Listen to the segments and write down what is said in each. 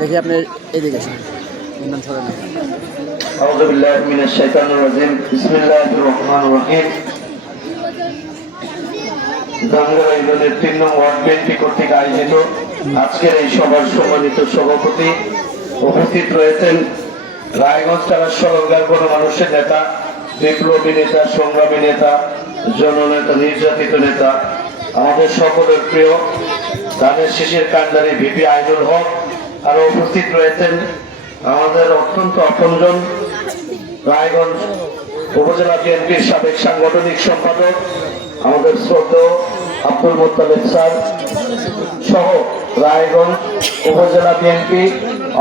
দেখি আপনি এদিকে আসেন। আউযু বিল্লাহি মিনাশ শাইতানির রাজিম। বিসমিল্লাহির রহমানির রহিম। গাঙ্গের ইউনিয়নের ৩ নং ওয়ার্ড বিএনপি কর্তৃক আয়োজিত আজকের এই সভার সম্মানিত সভাপতি উপস্থিত রয়েছেন রায়গঞ্জ থানার সরকার কোন মানুষের নেতা, বিপ্লবী নেতা, সংগ্রামী নেতা, জননেতা, নির্যাতিত নেতা, আমাদের সকলের প্রিয় ধানের শীষের কান্ডারি ভিপি আইনুল হক। আরো উপস্থিত রয়েছেন আমাদের অত্যন্ত আপনজন রায়গঞ্জ উপজেলা বিএনপির সাবেক সাংগঠনিক সম্পাদক আমাদের শ্রদ্ধেয় আব্দুল মোত্তালেব স্যার সহ রায়গঞ্জ উপজেলা বিএনপি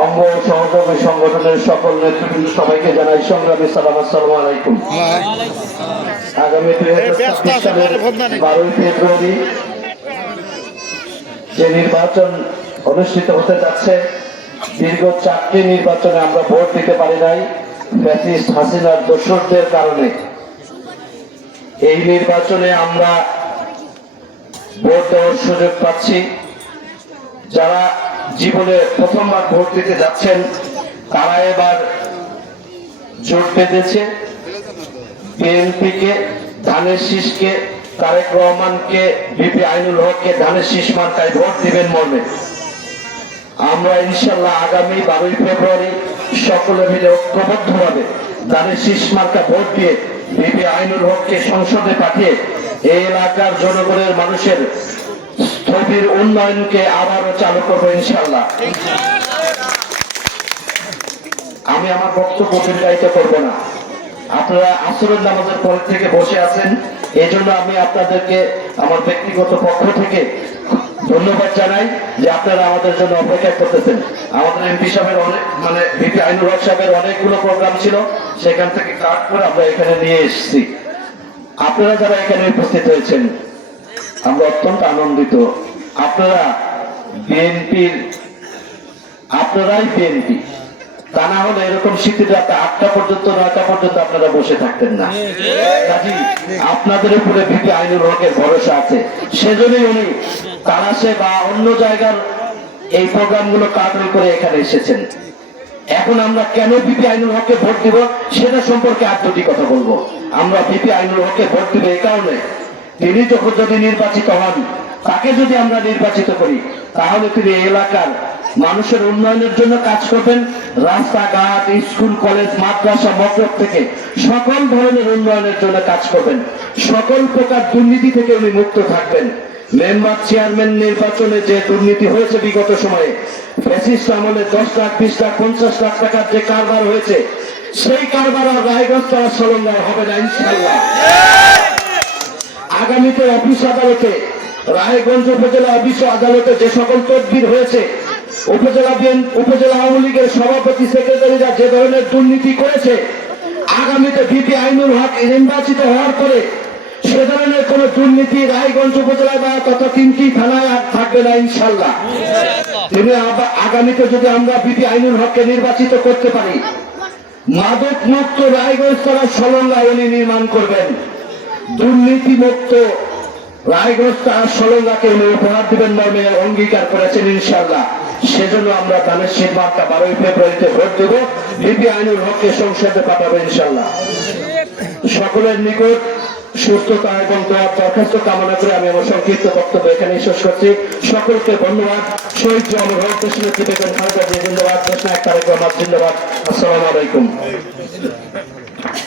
অঙ্গ সহযোগী সংগঠনের সকল নেতৃবৃন্দ, সবাইকে জানাই সংগ্রামী সালাম। আসসালামু আলাইকুম। আগামী 2026 সালের 12 ফেব্রুয়ারি যে নির্বাচন অনুষ্ঠিত হতে যাচ্ছে, দীর্ঘ 4টি নির্বাচনে আমরা ভোট দিতে পারি নাই ফ্যাসিস্ট হাসিনার দোসরদের কারণে। এই নির্বাচনে আমরা ভোট দেওয়ার সুযোগ পাচ্ছি। যারা জীবনে প্রথমবার ভোট দিতে যাচ্ছেন তারা এবার জোট বেঁধেছে বিএনপিকে, ধানের শীষকে, তারেক রহমানকে, ভিপি আইনুল হককে ধানের শীষ মার্কায় ভোট দিবেন মর্মে। আমরা ইনশাল্লাহ আগামী 12 ফেব্রুয়ারি সকলে মিলে ঐক্যবদ্ধভাবে ধানের শীষ মার্কা ভোট দিয়ে ভিপি আইনুল হককে সংসদে পাঠিয়ে এই এলাকার জনগণের মানুষের স্থবির উন্নয়নকে আবারও চালু করবো ইনশাল্লাহ। আমি আমার বক্তব্য দীর্ঘায়িত করব না। আপনারা আসরের নামাজের পর থেকে বসে আছেন, এই জন্য আমি আপনাদেরকে আমার ব্যক্তিগত পক্ষ থেকে ধন্যবাদ জানাই যে আপনারা আমাদের জন্য অপেক্ষা করতেছেন। আমাদের এমপি সাহেবের ভিপি আইনুল হক সাহেবের অনেকগুলো প্রোগ্রাম ছিল, সেখান থেকে কাট করে আমরা এখানে নিয়ে এসেছি। আপনারা যারা এখানে উপস্থিত হয়েছেন আমরা অত্যন্ত আনন্দিত। আপনারা বিএনপির, আপনারাই বিএনপি। তা না হলে এরকম শীতের রাতে 8টা পর্যন্ত 9টা পর্যন্ত আপনারা বসে থাকতেন না। কাজী আপনাদের উপরে ভিপি আইনুল হকের ভরসা আছে, সেজন্যই উনি তারাশে বা অন্য জায়গার এই প্রোগ্রামগুলো কাটল করে এখানে এসেছেন। এখন আমরা কেন ভিপি আইনুল হককে ভোট দিব সেটা সম্পর্কে আর দুটি কথা বলবো। আমরা ভিপি আইনুল হককে ভোট দিব এই কারণে, তিনি যখন যদি নির্বাচিত হন, তাকে যদি আমরা নির্বাচিত করি, তাহলে তিনি এলাকার মানুষের উন্নয়নের জন্য কাজ করবেন। রাস্তাঘাট, স্কুল, কলেজ, মাদ্রাসা, মক্তব থেকে সকল ধরনের উন্নয়নের জন্য কাজ করবেন। সকল প্রকার দুর্নীতি থেকে উনি মুক্ত থাকবেন। মেম্বার চেয়ারম্যান নির্বাচনে যে দুর্নীতি হয়েছে বিগত সময়ে, ফ্যাসিস্ট আমলে 10 লাখ, 20 লাখ, 50 লাখ টাকার যে কারবার হয়েছে, সেই কারবার আর রায়গঞ্জ তারা সলঙ্গায় হবে না ইনশাআল্লাহ। আগামীতে অফিস আদালতে, রায়গঞ্জ উপজেলা অফিস আদালতে যে সকল তদবির হয়েছে, উপজেলা আওয়ামী লীগের সভাপতি সেক্রেটারিরা যে ধরনের দুর্নীতি করেছে, আগামীতে ভিপি আইনুল হক নির্বাচিত হওয়ার পরে সে ধরনের কোন দুর্নীতি রায়গঞ্জ উপজেলায় বা তথা 3টি থানায় আর থাকবে না ইনশাল্লাহ। তিনি আগামীতে যদি আমরা ভিপি আইনুল হককে নির্বাচিত করতে পারি, মাদক মুক্ত রায়গঞ্জ তারা সলঙ্গায় উনি নির্মাণ করবেন। দুর্নীতি মুক্ত রায়গঞ্জ তারা সলঙ্গাকে উনি উপহার দিবেন মর্মে অঙ্গীকার করেছেন ইনশাল্লাহ। সেজন্য আমরা ধানের শীষ মার্কা 12 ফেব্রুয়ারিতে ভোট দেব, ভিপি আইনুল হককে সংসদে পাঠাবো ইনশাল্লাহ। সকলের নিকট সুস্থতা এবং দোয়ার দরখাস্ত কামনা করে আমি আমার সংক্ষিপ্ত বক্তব্য এখানে শেষ করছি। সকলকে ধন্যবাদ। শহীদ আমার হক দেশ নেত্রী বেগম খালেদা জিয়া জিন্দাবাদ, দেশ নায়ক তারেক রহমান জিন্দাবাদ। আসসালামু আলাইকুম।